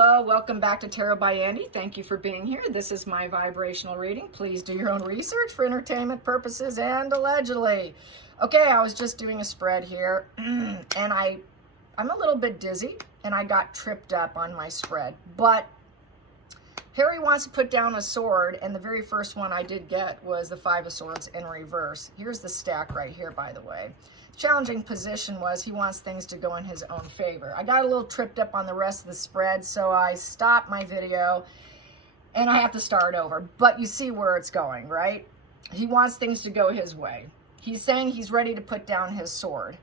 Hello, welcome back to Tarot by Andy. Thank you for being here. This is my vibrational reading. Please do your own research for entertainment purposes and allegedly. Okay, I was just doing a spread here and I'm a little bit dizzy and I got tripped up on my spread. But Harry wants to put down a sword, and the very first one I did get was the Five of Swords in reverse. Here's the stack right here, by the way. Challenging position was he wants things to go in his own favor. I got a little tripped up on the rest of the spread, so I stopped my video and I have to start over. But you see where it's going, right? He wants things to go his way. He's saying he's ready to put down his sword.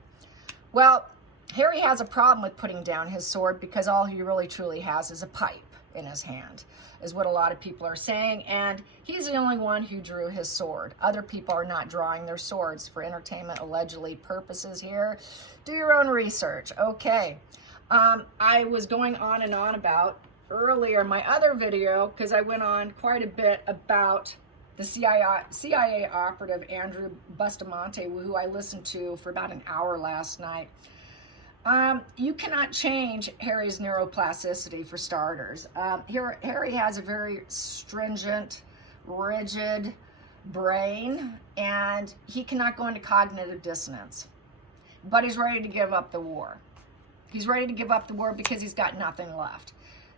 Well, Harry has a problem with putting down his sword because all he really truly has is a pipe in his hand, is what a lot of people are saying, and he's the only one who drew his sword. Other people are not drawing their swords for entertainment allegedly purposes here. Do your own research. Okay, I was going on and on about earlier in my other video, because I went on quite a bit about the CIA operative Andrew Bustamante, who I listened to for about an hour last night. You cannot change Harry's neuroplasticity, for starters. Harry has a very stringent, rigid brain, and he cannot go into cognitive dissonance. But he's ready to give up the war. He's ready to give up the war because he's got nothing left.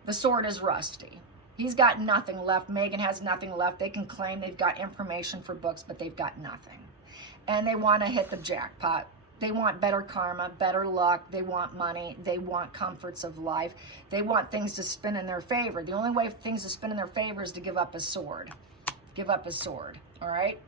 The sword is rusty. He's got nothing left. Meghan has nothing left. They can claim they've got information for books, but they've got nothing. And they want to hit the jackpot. They want better karma, better luck. They want money. They want comforts of life. They want things to spin in their favor. The only way for things to spin in their favor is to give up his sword. Give up his sword, all right?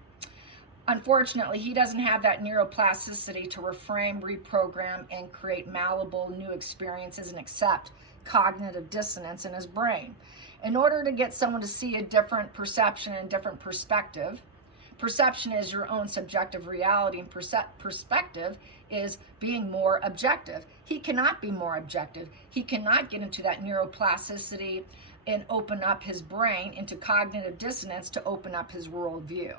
Unfortunately, he doesn't have that neuroplasticity to reframe, reprogram, and create malleable new experiences and accept cognitive dissonance in his brain. In order to get someone to see a different perception and different perspective, perception is your own subjective reality, and perspective is being more objective. He cannot be more objective. He cannot get into that neuroplasticity and open up his brain into cognitive dissonance to open up his worldview.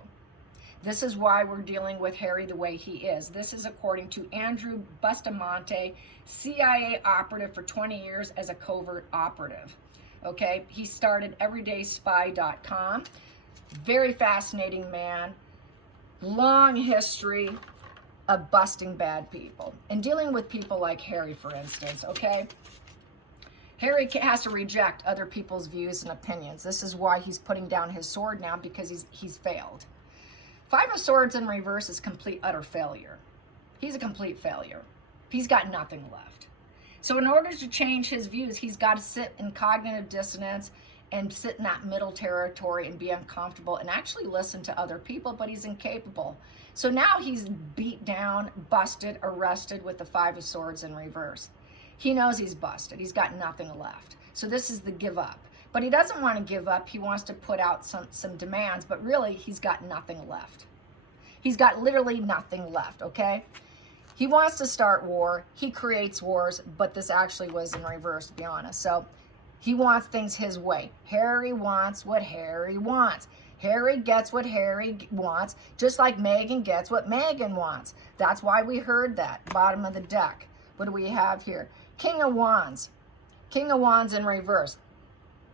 This is why we're dealing with Harry the way he is. This is according to Andrew Bustamante, CIA operative for 20 years as a covert operative. Okay, he started everydayspy.com. Very fascinating man, long history of busting bad people and dealing with people like Harry, for instance, okay? Harry has to reject other people's views and opinions. This is why he's putting down his sword now, because he's failed. Five of Swords in reverse is complete, utter failure. He's a complete failure. He's got nothing left. So in order to change his views, he's got to sit in cognitive dissonance and sit in that middle territory and be uncomfortable and actually listen to other people, but he's incapable. So now he's beat down, busted, arrested with the Five of Swords in reverse. He knows he's busted. He's got nothing left. So this is the give up. But he doesn't want to give up. He wants to put out some demands, but really he's got nothing left. He's got literally nothing left, okay? He wants to start war. He creates wars, but this actually was in reverse, to be honest. So he wants things his way. Harry wants what Harry wants. Harry gets what Harry wants, just like Meghan gets what Meghan wants. That's why we heard that. Bottom of the deck. What do we have here? King of Wands. King of Wands in reverse.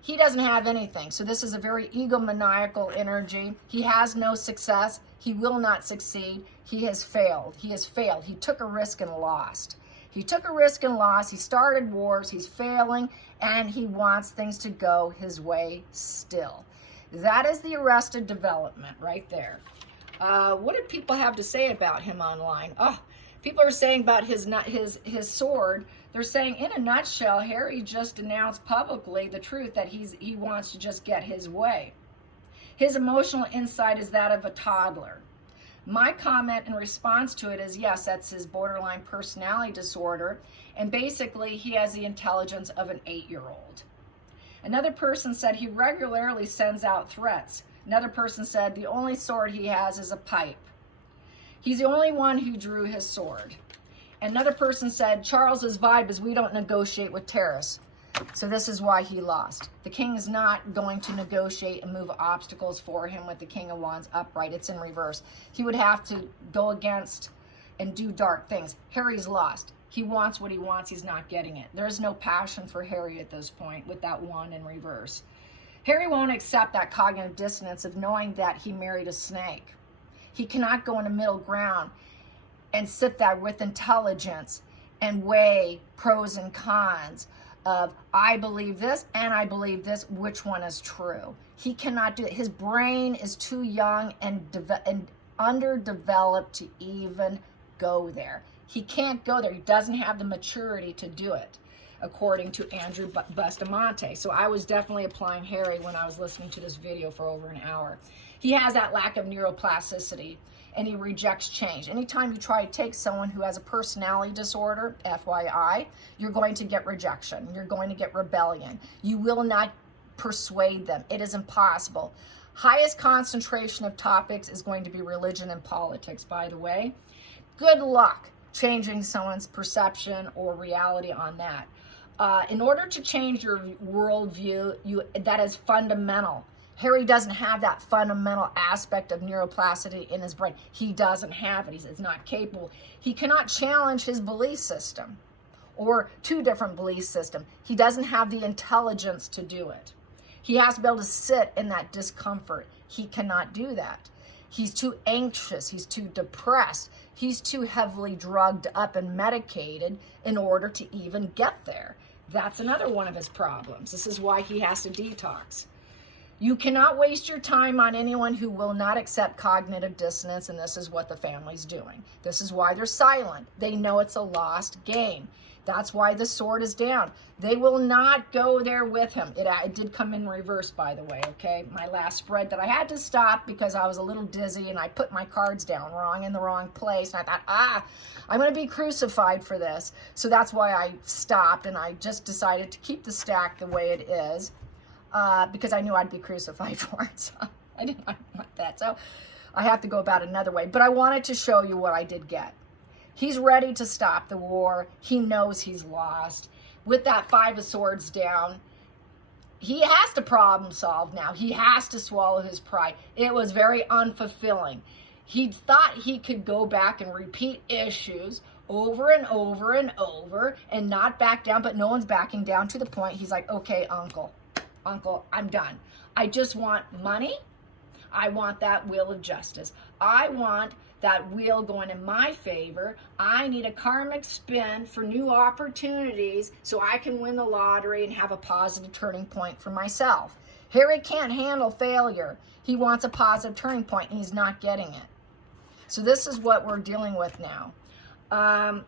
He doesn't have anything. So this is a very egomaniacal energy. He has no success. He will not succeed. He has failed. He has failed. He took a risk and lost. He took a risk and lost. He started wars. He's failing, and he wants things to go his way still. That is the arrested development right there. What did people have to say about him online? Oh, people are saying about his sword. They're saying, in a nutshell, Harry just announced publicly the truth that he wants to just get his way. His emotional insight is that of a toddler. My comment in response to it is, yes, that's his borderline personality disorder, and basically he has the intelligence of an 8-year-old. Another person said he regularly sends out threats. Another person said the only sword he has is a pipe. He's the only one who drew his sword. Another person said Charles's vibe is we don't negotiate with terrorists. So this is why he lost. The king is not going to negotiate and move obstacles for him with the King of Wands upright. It's in reverse. He would have to go against and do dark things. Harry's lost. He wants what he wants. He's not getting it. There's no passion for Harry at this point with that wand in reverse. Harry won't accept that cognitive dissonance of knowing that he married a snake. He cannot go in a middle ground and sit there with intelligence and weigh pros and cons of, I believe this and I believe this, which one is true. He cannot do it. His brain is too young and underdeveloped to even go there. He can't go there. He doesn't have the maturity to do it, according to Andrew Bustamante. So I was definitely applying Harry when I was listening to this video for over an hour. He has that lack of neuroplasticity, and he rejects change. Anytime you try to take someone who has a personality disorder, FYI, you're going to get rejection. You're going to get rebellion. You will not persuade them. It is impossible. Highest concentration of topics is going to be religion and politics, by the way. Good luck changing someone's perception or reality on that. In order to change your worldview, that is fundamental. Harry doesn't have that fundamental aspect of neuroplasticity in his brain. He doesn't have it. He's not capable. He cannot challenge his belief system or two different belief systems. He doesn't have the intelligence to do it. He has to be able to sit in that discomfort. He cannot do that. He's too anxious. He's too depressed. He's too heavily drugged up and medicated in order to even get there. That's another one of his problems. This is why he has to detox. You cannot waste your time on anyone who will not accept cognitive dissonance, and this is what the family's doing. This is why they're silent. They know it's a lost game. That's why the sword is down. They will not go there with him. It did come in reverse, by the way, okay? My last spread that I had to stop because I was a little dizzy and I put my cards down wrong in the wrong place. And I thought, I'm going to be crucified for this. So that's why I stopped, and I just decided to keep the stack the way it is. Because I knew I'd be crucified for it, so I did not want that. So I have to go about it another way. But I wanted to show you what I did get. He's ready to stop the war. He knows he's lost. With that 5 of Swords down, he has to problem solve now. He has to swallow his pride. It was very unfulfilling. He thought he could go back and repeat issues over and over and over and not back down, but no one's backing down to the point. He's like, okay, Uncle, I'm done. I just want money. I want that wheel of justice. I want that wheel going in my favor. I need a karmic spin for new opportunities so I can win the lottery and have a positive turning point for myself. Harry can't handle failure. He wants a positive turning point, and he's not getting it. So this is what we're dealing with now.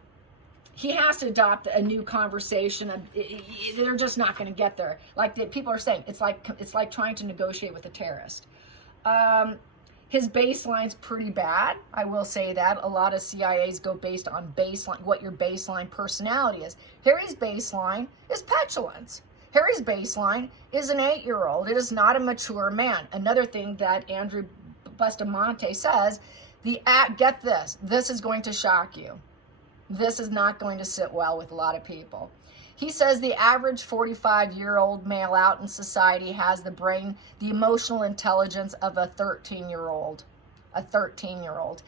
He has to adopt a new conversation. They're just not going to get there. Like people are saying, it's like trying to negotiate with a terrorist. His baseline's pretty bad. I will say that. A lot of CIAs go based on baseline, what your baseline personality is. Harry's baseline is petulance. Harry's baseline is an 8-year-old. It is not a mature man. Another thing that Andrew Bustamante says, get this. This is going to shock you. This is not going to sit well with a lot of people. He says the average 45-year-old male out in society has the brain, the emotional intelligence of a 13-year-old. A 13-year-old.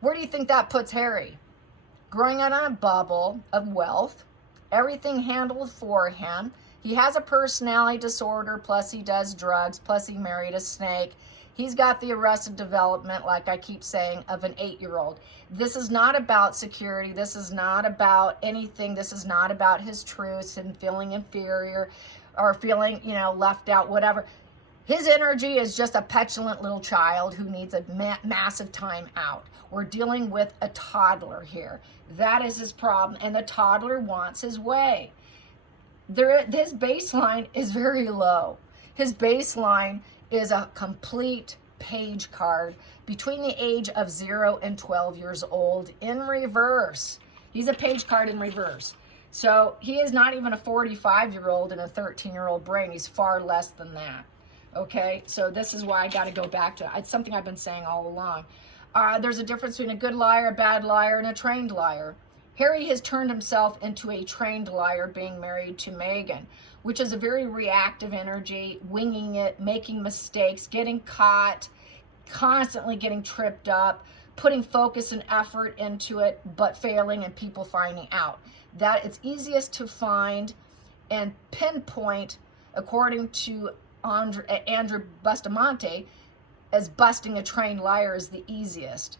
Where do you think that puts Harry? Growing up in a bubble of wealth, everything handled for him. He has a personality disorder, plus he does drugs, plus he married a snake. He's got the arrested development, like I keep saying, of an 8-year-old. This is not about security. This is not about anything. This is not about his truths and feeling inferior or feeling, left out, whatever. His energy is just a petulant little child who needs a massive time out. We're dealing with a toddler here. That is his problem, and the toddler wants his way. His baseline is very low. His baseline is a complete page card between the age of 0 and 12 years old in reverse. He's a page card in reverse. So he is not even a 45-year-old in a 13-year-old brain. He's far less than that. Okay, so this is why I got to go back to it. It's something I've been saying all along. There's a difference between a good liar, a bad liar, and a trained liar. Harry has turned himself into a trained liar being married to Meghan, which is a very reactive energy, winging it, making mistakes, getting caught, constantly getting tripped up, putting focus and effort into it, but failing and people finding out. That it's easiest to find and pinpoint, according to Andrew Bustamante, as busting a trained liar is the easiest.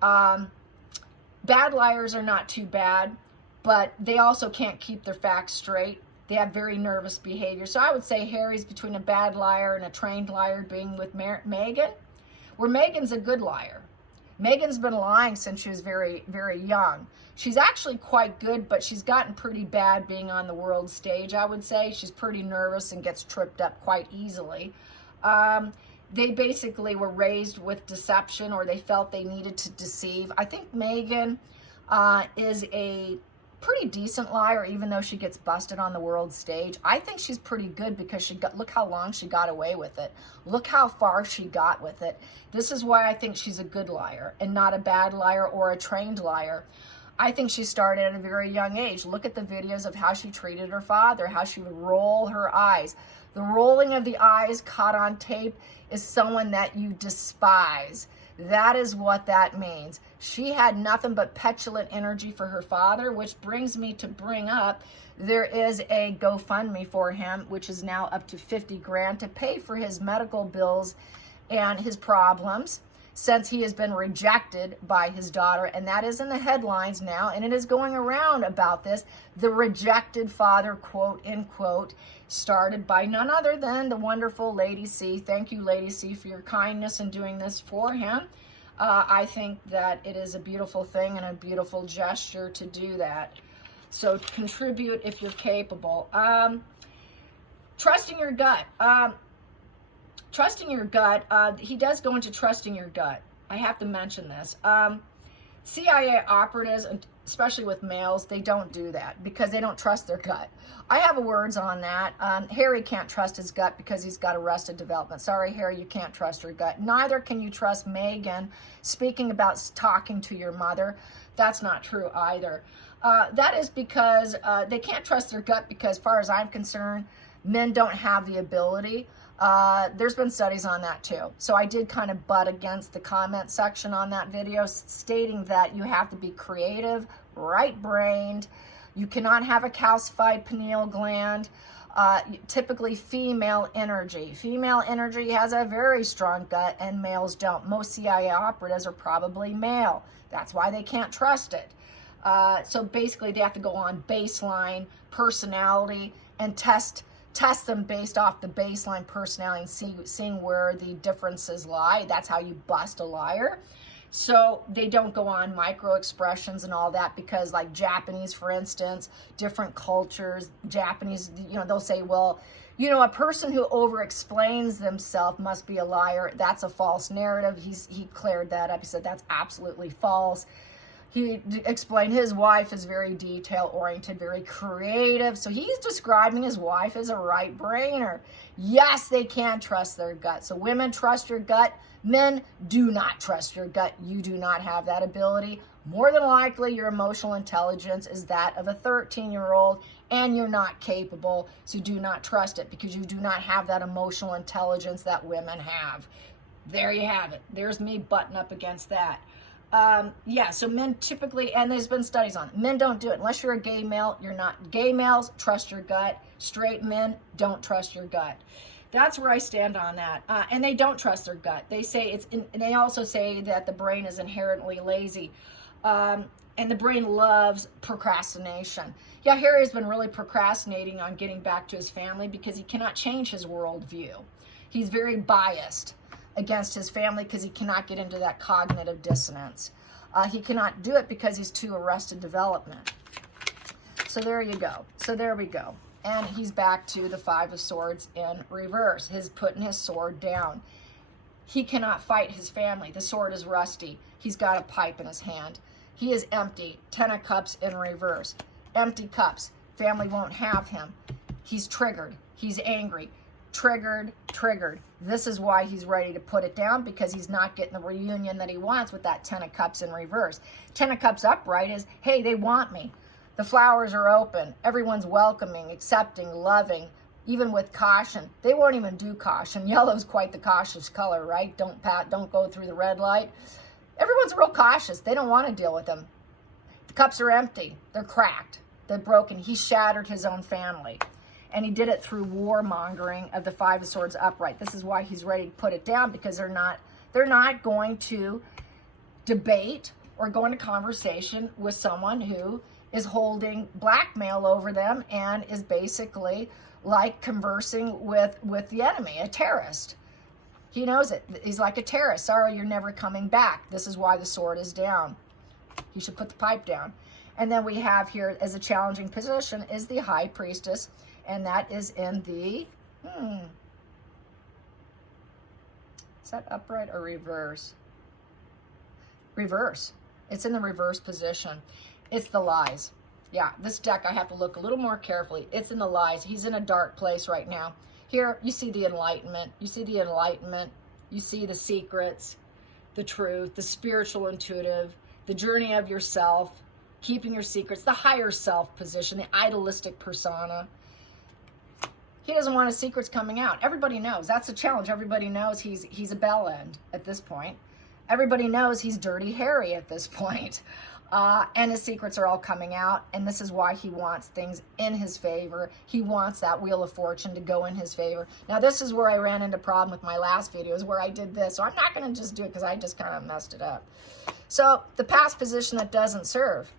Bad liars are not too bad, but they also can't keep their facts straight. They have very nervous behavior. So I would say Harry's between a bad liar and a trained liar, being with Meghan, where Meghan's a good liar. Meghan's been lying since she was very, very young. She's actually quite good, but she's gotten pretty bad being on the world stage, I would say. She's pretty nervous and gets tripped up quite easily. They basically were raised with deception, or they felt they needed to deceive. I think Meghan is a pretty decent liar, even though she gets busted on the world stage. I think she's pretty good because look how long she got away with it. Look how far she got with it. This is why I think she's a good liar and not a bad liar or a trained liar. I think she started at a very young age. Look at the videos of how she treated her father, how she would roll her eyes. The rolling of the eyes caught on tape is someone that you despise. That is what that means. She had nothing but petulant energy for her father, which brings me to bring up, there is a GoFundMe for him, which is now up to 50 grand to pay for his medical bills and his problems, since he has been rejected by his daughter. And that is in the headlines now, and it is going around about this. The rejected father, quote, end quote, started by none other than the wonderful Lady C. Thank you, Lady C, for your kindness in doing this for him. I think that it is a beautiful thing and a beautiful gesture to do that. So contribute if you're capable. Trusting your gut. Trusting your gut. He does go into trusting your gut. I have to mention this. CIA operatives, especially with males, they don't do that because they don't trust their gut. I have words on that. Harry can't trust his gut because he's got arrested development. Sorry, Harry, you can't trust your gut. Neither can you trust Meghan speaking about talking to your mother. That's not true either. That is because they can't trust their gut because, as far as I'm concerned, men don't have the ability. There's been studies on that too. So I did kind of butt against the comment section on that video, stating that you have to be creative, right-brained. You cannot have a calcified pineal gland. Typically female energy. Female energy has a very strong gut and males don't. Most CIA operatives are probably male. That's why they can't trust it. So basically they have to go on baseline personality and test them based off the baseline personality and seeing where the differences lie. That's how you bust a liar. So they don't go on micro expressions and all that because, like Japanese, for instance, different cultures, Japanese, they'll say, well, a person who over explains themselves must be a liar. That's a false narrative. He cleared that up. He said that's absolutely false. He explained his wife is very detail-oriented, very creative. So he's describing his wife as a right-brainer. Yes, they can trust their gut. So women, trust your gut. Men, do not trust your gut. You do not have that ability. More than likely, your emotional intelligence is that of a 13-year-old, and you're not capable. So do not trust it because you do not have that emotional intelligence that women have. There you have it. There's me butting up against that. So men typically, and there's been studies on it, men don't do it. Unless you're a gay male, you're not. Gay males, trust your gut. Straight men, don't trust your gut. That's where I stand on that. And they don't trust their gut. They say and they also say that the brain is inherently lazy. And the brain loves procrastination. Yeah, Harry's been really procrastinating on getting back to his family because he cannot change his worldview. He's very biased against his family because he cannot get into that cognitive dissonance. He cannot do it because he's too arrested development. So there you go. So there we go. And he's back to the Five of Swords in reverse. His putting his sword down. He cannot fight his family. The sword is rusty. He's got a pipe in his hand. He is empty. 10 of Cups in reverse. Empty cups. Family won't have him. He's triggered. He's angry. Triggered. This is why he's ready to put it down, because he's not getting the reunion that he wants with that 10 of Cups in reverse. 10 of Cups upright is, hey, they want me. The flowers are open. Everyone's welcoming, accepting, loving, even with caution. They won't even do caution. Yellow's quite the cautious color, right? Don't go through the red light. Everyone's real cautious. They don't want to deal with him. The cups are empty. They're cracked. They're broken. He shattered his own family. And he did it through warmongering of the Five of Swords upright. This is why he's ready to put it down, because they're not going to debate or go into conversation with someone who is holding blackmail over them and is basically like conversing with the enemy, a terrorist. He knows it. He's like a terrorist. Sorry, you're never coming back. This is why the sword is down. He should put the pipe down. And then we have here as a challenging position is the High Priestess, and that is in the, is that upright or reverse? Reverse. It's in the reverse position. It's the lies. Yeah, this deck, I have to look a little more carefully. It's in the lies. He's in a dark place right now. Here, you see the enlightenment. You see the enlightenment. You see the secrets, the truth, the spiritual intuitive, the journey of yourself, keeping your secrets, the higher self position, the idealistic persona. He doesn't want his secrets coming out. Everybody knows. That's a challenge. Everybody knows he's a bell end at this point. Everybody knows he's Dirty Harry at this point. And his secrets are all coming out, and this is why he wants things in his favor. He wants that Wheel of Fortune to go in his favor. Now, this is where I ran into a problem with my last videos, where I did this. So I'm not going to just do it because I just kind of messed it up. So the past position that doesn't serve,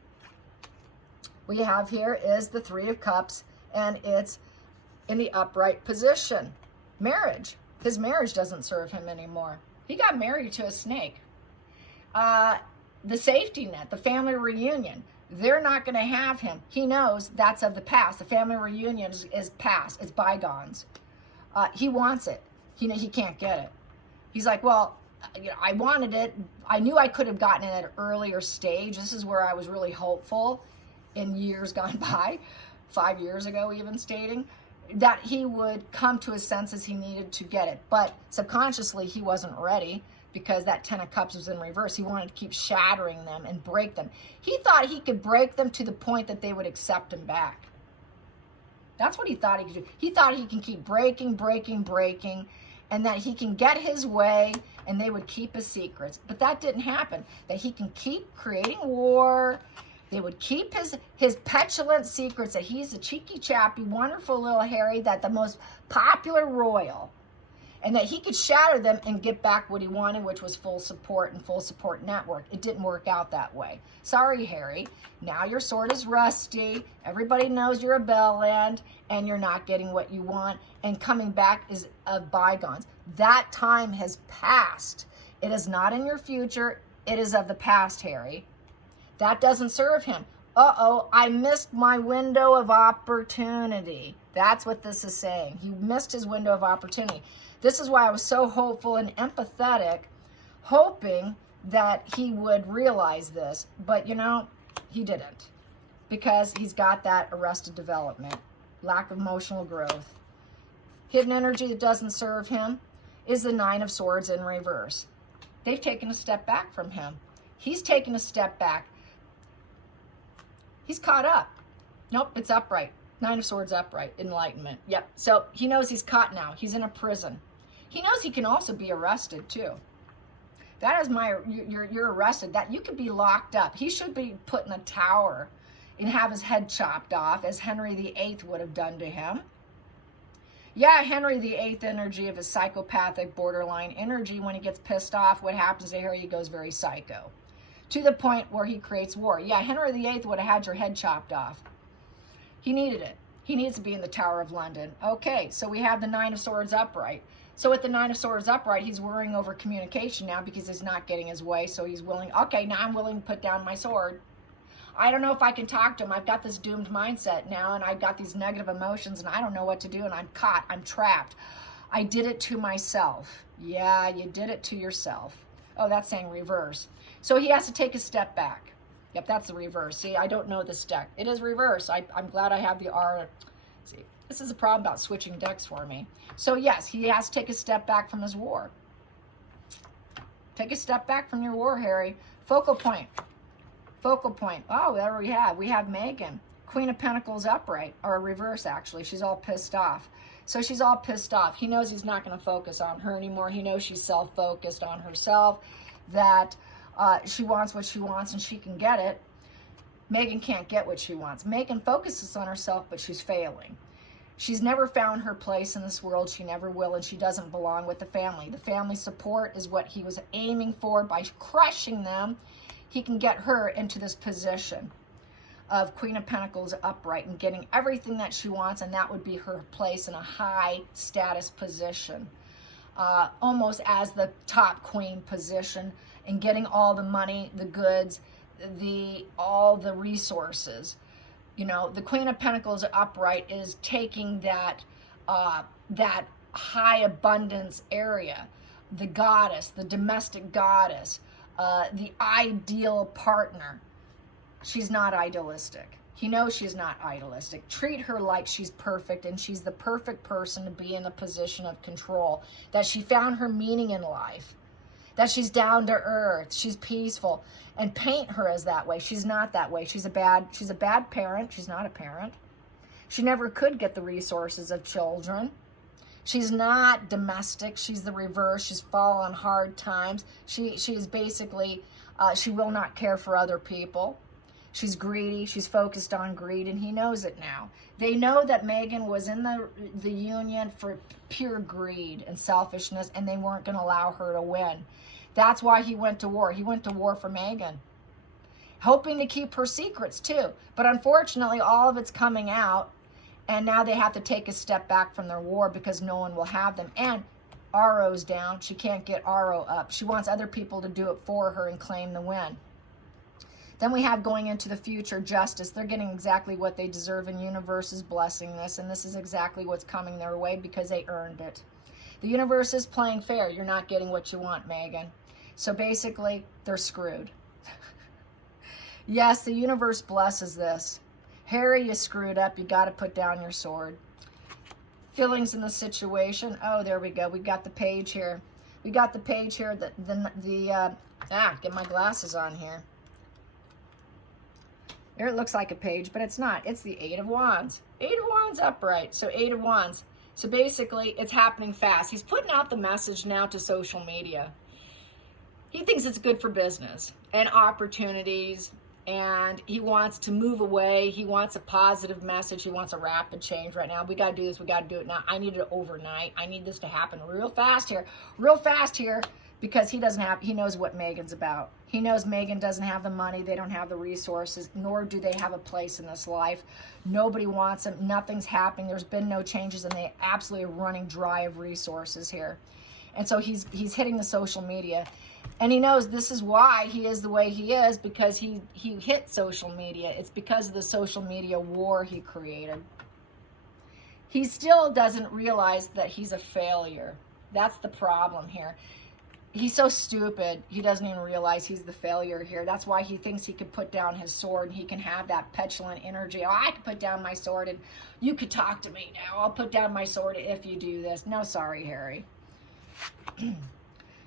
we have here is the Three of Cups, and it's in the upright position. Marriage. His marriage doesn't serve him anymore. He got married to a snake. The safety net, the family reunion, they're not going to have him. He knows that's of the past. The family reunion is past. It's bygones. He wants it. He can't get it. He's like, well, I wanted it. I knew I could have gotten it at an earlier stage. This is where I was really hopeful in years gone by, 5 years ago even, stating that he would come to his senses. He needed to get it. But subconsciously, he wasn't ready, because that Ten of Cups was in reverse. He wanted to keep shattering them and break them. He thought he could break them to the point that they would accept him back. That's what he thought he could do. He thought he can keep breaking, and that he can get his way and they would keep his secrets. But that didn't happen. That he can keep creating war. They would keep his petulant secrets, that he's a cheeky chappy, wonderful little Harry, that the most popular royal, and that he could shatter them and get back what he wanted, which was full support and full support network. It didn't work out that way. Sorry, Harry. Now your sword is rusty. Everybody knows you're a bell end, and you're not getting what you want, and coming back is of bygones. That time has passed. It is not in your future. It is of the past, Harry. That doesn't serve him. Uh-oh, I missed my window of opportunity. That's what this is saying. He missed his window of opportunity. This is why I was so hopeful and empathetic, hoping that he would realize this. But, you know, he didn't, because he's got that arrested development, lack of emotional growth. Hidden energy that doesn't serve him is the Nine of Swords in reverse. They've taken a step back from him. He's taken a step back. He's caught up. Nope, it's upright. Nine of Swords upright, enlightenment. Yep. So he knows he's caught now. He's in a prison. He knows he can also be arrested too. That is you're arrested. That you could be locked up. He should be put in a tower and have his head chopped off, as Henry VIII would have done to him. Yeah, Henry VIII energy of his psychopathic borderline energy, when he gets pissed off, what happens to Harry? He goes very psycho, to the point where he creates war. Yeah, Henry VIII would have had your head chopped off. He needed it. He needs to be in the Tower of London. Okay, so we have the Nine of Swords upright. So with the Nine of Swords upright, he's worrying over communication now, because he's not getting his way. So he's willing, okay, now I'm willing to put down my sword. I don't know if I can talk to him. I've got this doomed mindset now, and I've got these negative emotions, and I don't know what to do, and I'm caught. I'm trapped. I did it to myself. Yeah, you did it to yourself. Oh, that's saying reverse. So he has to take a step back. Yep, that's the reverse. See, I don't know this deck. It is reverse. I'm glad I have the R. See, this is a problem about switching decks for me. So yes, he has to take a step back from his war. Take a step back from your war, Harry. Focal point. Focal point. Oh, there we have. We have Meghan. Queen of Pentacles upright, or reverse actually. She's all pissed off. So she's all pissed off. He knows he's not going to focus on her anymore. He knows she's self-focused on herself. That She wants what she wants and she can get it. Meghan can't get what she wants. Meghan focuses on herself, but she's failing. She's never found her place in this world. She never will, and she doesn't belong with the family. The family support is what he was aiming for. By crushing them, he can get her into this position of Queen of Pentacles upright and getting everything that she wants, and that would be her place in a high status position, almost as the top queen position, and getting all the money, the goods, all the resources. You know, the Queen of Pentacles upright is taking that high abundance area, the goddess, the domestic goddess, the ideal partner. She's not idealistic. He knows she's not idealistic. Treat her like she's perfect, and she's the perfect person to be in a position of control, that she found her meaning in life, that she's down to earth, she's peaceful, and paint her as that way. She's not that way. She's a bad parent. She's not a parent. She never could get the resources of children. She's not domestic. She's the reverse. She's fallen on hard times. She's basically, she will not care for other people. She's greedy. She's focused on greed, and he knows it now. They know that Meghan was in the union for pure greed and selfishness, and they weren't going to allow her to win. That's why he went to war. He went to war for Meghan, hoping to keep her secrets too. But unfortunately, all of it's coming out, and now they have to take a step back from their war because no one will have them. And Aro's down. She can't get Aro up. She wants other people to do it for her and claim the win. Then we have going into the future, justice. They're getting exactly what they deserve, and universe is blessing this, and this is exactly what's coming their way because they earned it. The universe is playing fair. You're not getting what you want, Meghan. So basically, they're screwed. Yes, the universe blesses this. Harry, you screwed up. You got to put down your sword. Feelings in the situation. Oh, there we go. We got the page here. We got the page here. Get my glasses on here. There it looks like a page, but it's not. It's the Eight of Wands. Eight of Wands upright. So Eight of Wands. So basically, it's happening fast. He's putting out the message now to social media. He thinks it's good for business and opportunities, and he wants to move away. He wants a positive message. He wants a rapid change right now. We got to do this. We got to do it now. I need it overnight. I need this to happen real fast here, because he knows what Meghan's about. He knows Meghan doesn't have the money. They don't have the resources, nor do they have a place in this life. Nobody wants them. Nothing's happening. There's been no changes, and they absolutely are running dry of resources here. And so he's hitting the social media. And he knows this is why he is the way he is, because he hit social media. It's because of the social media war he created. He still doesn't realize that he's a failure. That's the problem here. He's so stupid, he doesn't even realize he's the failure here. That's why he thinks he could put down his sword and he can have that petulant energy. Oh, I can put down my sword and you could talk to me now. I'll put down my sword if you do this. No, sorry, Harry.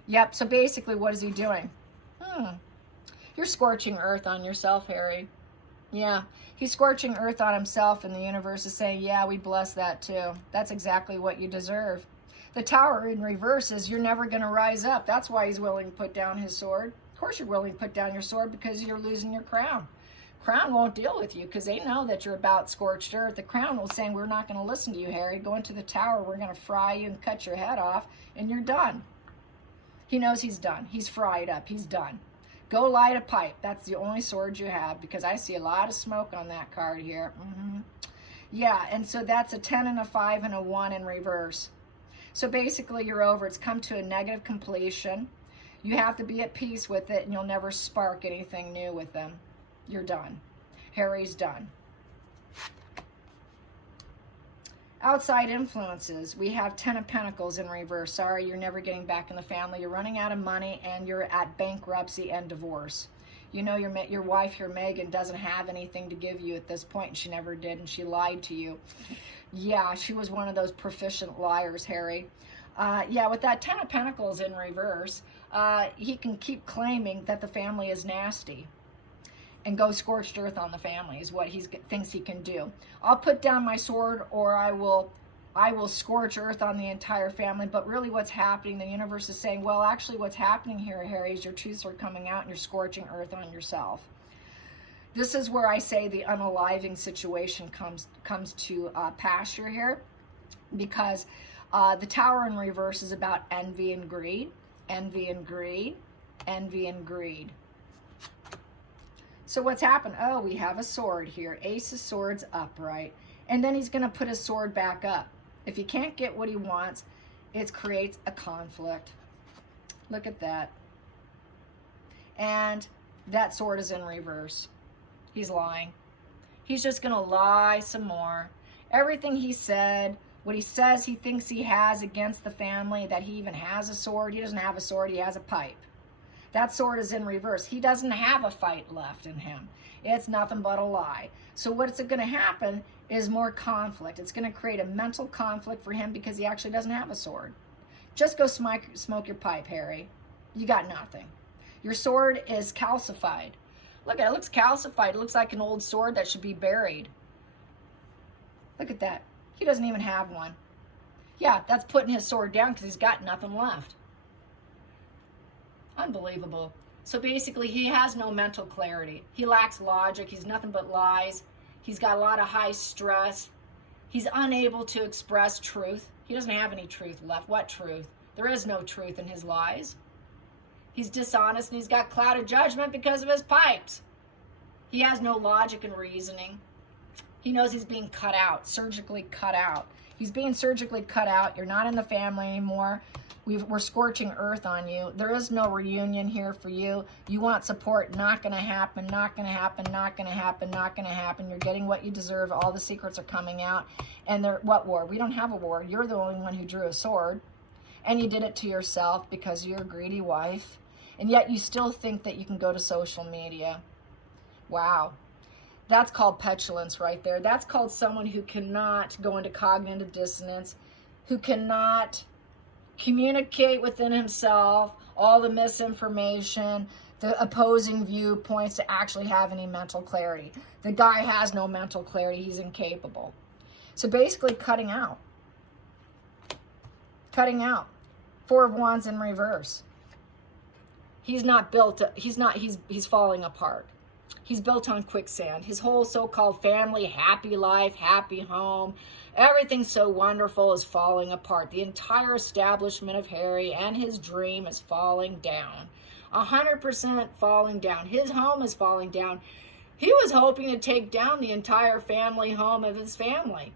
Yep, so basically what is he doing? You're scorching earth on yourself, Harry. Yeah, he's scorching earth on himself, and the universe is saying, yeah, we bless that too. That's exactly what you deserve. The Tower in reverse is you're never going to rise up. That's why he's willing to put down his sword. Of course you're willing to put down your sword, because you're losing your crown. Crown won't deal with you because they know that you're about scorched earth. The crown will say, we're not going to listen to you, Harry. Go into the tower. We're going to fry you and cut your head off, and you're done. He knows he's done. He's fried up. He's done. Go light a pipe. That's the only sword you have, because I see a lot of smoke on that card here. Yeah, and so that's a 10 and a 5 and a 1 in reverse. So basically you're over. It's come to a negative completion. You have to be at peace with it, and you'll never spark anything new with them. You're done. Harry's done. Outside influences, we have 10 of Pentacles in reverse. Sorry, you're never getting back in the family. You're running out of money, and you're at bankruptcy and divorce. You know your wife here, Meghan, doesn't have anything to give you at this point, and she never did, and she lied to you. Yeah, she was one of those proficient liars, Harry. Yeah, with that 10 of Pentacles in reverse, he can keep claiming that the family is nasty and go scorched earth on the family is what he thinks he can do. I'll put down my sword, or I will I will scorch earth on the entire family. But really what's happening, the universe is saying, well, actually what's happening here, Harry, is your truths are coming out and you're scorching earth on yourself. This is where I say the unaliving situation comes to pasture here, because the Tower in reverse is about envy and greed, envy and greed, envy and greed. So what's happened? Oh, we have a sword here. Ace of Swords upright. And then he's going to put his sword back up. If he can't get what he wants, it creates a conflict. Look at that. And that sword is in reverse. He's lying. He's just going to lie some more. Everything he said, what he says he thinks he has against the family, that he even has a sword. He doesn't have a sword. He has a pipe. That sword is in reverse. He doesn't have a fight left in him. It's nothing but a lie. So what's going to happen is more conflict. It's going to create a mental conflict for him because he actually doesn't have a sword. Just go smoke your pipe, Harry. You got nothing. Your sword is calcified. Look at it. It looks calcified. It looks like an old sword that should be buried. Look at that. He doesn't even have one. Yeah, that's putting his sword down because he's got nothing left. Unbelievable. So basically, he has no mental clarity. He lacks logic. He's nothing but lies. He's got a lot of high stress. He's unable to express truth. He doesn't have any truth left. What truth? There is no truth in his lies. He's dishonest and he's got clouded judgment because of his pipes. He has no logic and reasoning. He knows he's being cut out, surgically cut out. He's being surgically cut out. You're not in the family anymore. We're scorching earth on you. There is no reunion here for you. You want support. Not going to happen. Not going to happen. Not going to happen. Not going to happen. You're getting what you deserve. All the secrets are coming out. And what war? We don't have a war. You're the only one who drew a sword. And you did it to yourself because you're a greedy wife. And yet you still think that you can go to social media. Wow. That's called petulance right there. That's called someone who cannot go into cognitive dissonance, who cannot communicate within himself all the misinformation, the opposing viewpoints, to actually have any mental clarity. The guy has no mental clarity. He's incapable. So basically cutting out. Cutting out. Four of Wands in reverse. He's not built, he's falling apart. He's built on quicksand. His whole so-called family, happy life, happy home, everything so wonderful is falling apart. The entire establishment of Harry and his dream is falling down. 100% falling down. His home is falling down. He was hoping to take down the entire family home of his family.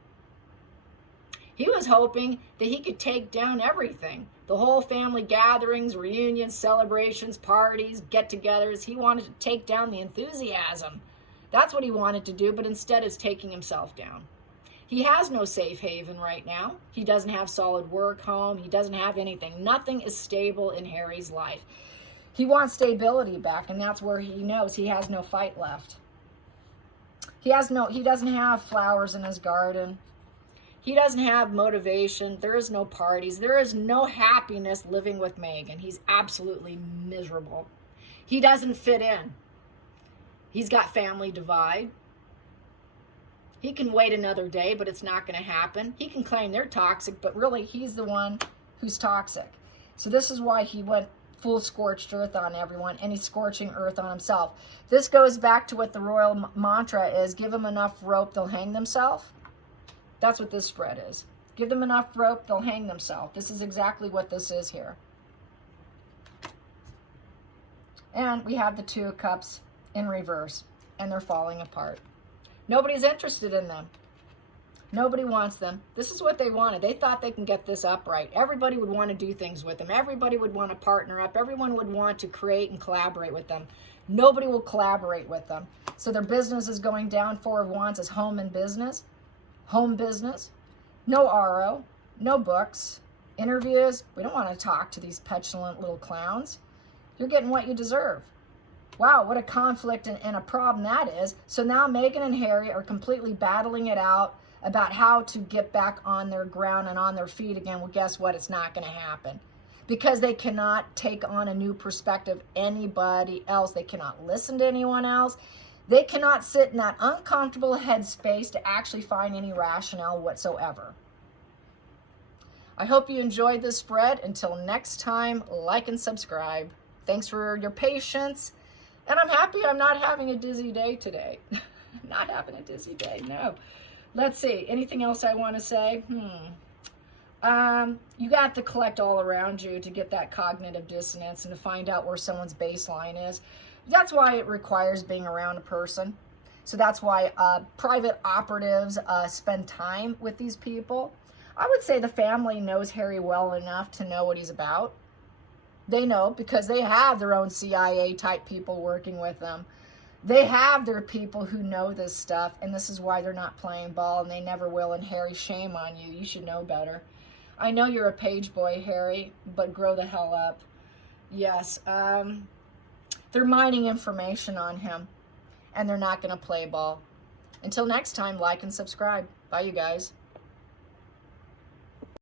He was hoping that he could take down everything. The whole family gatherings, reunions, celebrations, parties, get-togethers. He wanted to take down the enthusiasm. That's what he wanted to do, but instead it's taking himself down. He has no safe haven right now. He doesn't have solid work, home. He doesn't have anything. Nothing is stable in Harry's life. He wants stability back, and that's where he knows he has no fight left. He doesn't have flowers in his garden. He doesn't have motivation. There is no parties. There is no happiness living with Meghan. He's absolutely miserable. He doesn't fit in. He's got family divide. He can wait another day, but it's not going to happen. He can claim they're toxic, but really he's the one who's toxic. So this is why he went full scorched earth on everyone, and he's scorching earth on himself. This goes back to what the royal mantra is: give them enough rope, they'll hang themselves. That's what this spread is. Give them enough rope, they'll hang themselves. This is exactly what this is here. And we have the Two of Cups in reverse, and they're falling apart. Nobody's interested in them. Nobody wants them. This is what they wanted. They thought they can get this upright. Everybody would want to do things with them. Everybody would want to partner up. Everyone would want to create and collaborate with them. Nobody will collaborate with them. So their business is going down. Four of Wands is home and business. Home business. No RO. No books. Interviews. We don't want to talk to these petulant little clowns. You're getting what you deserve. Wow, what a conflict and a problem that is. So now Meghan and Harry are completely battling it out about how to get back on their ground and on their feet again. Well, guess what? It's not going to happen. Because they cannot take on a new perspective anybody else. They cannot listen to anyone else. They cannot sit in that uncomfortable headspace to actually find any rationale whatsoever. I hope you enjoyed this spread. Until next time, like and subscribe. Thanks for your patience. And I'm happy I'm not having a dizzy day today. Not having a dizzy day, no. Let's see, anything else I want to say? You got to collect all around you to get that cognitive dissonance and to find out where someone's baseline is. That's why it requires being around a person. So that's why private operatives spend time with these people. I would say the family knows Harry well enough to know what he's about. They know because they have their own CIA type people working with them. They have their people who know this stuff, and this is why they're not playing ball, and they never will. And Harry, shame on you. You should know better. I know you're a page boy, Harry, but grow the hell up. Yes, they're mining information on him, and they're not going to play ball. Until next time, like and subscribe. Bye, you guys.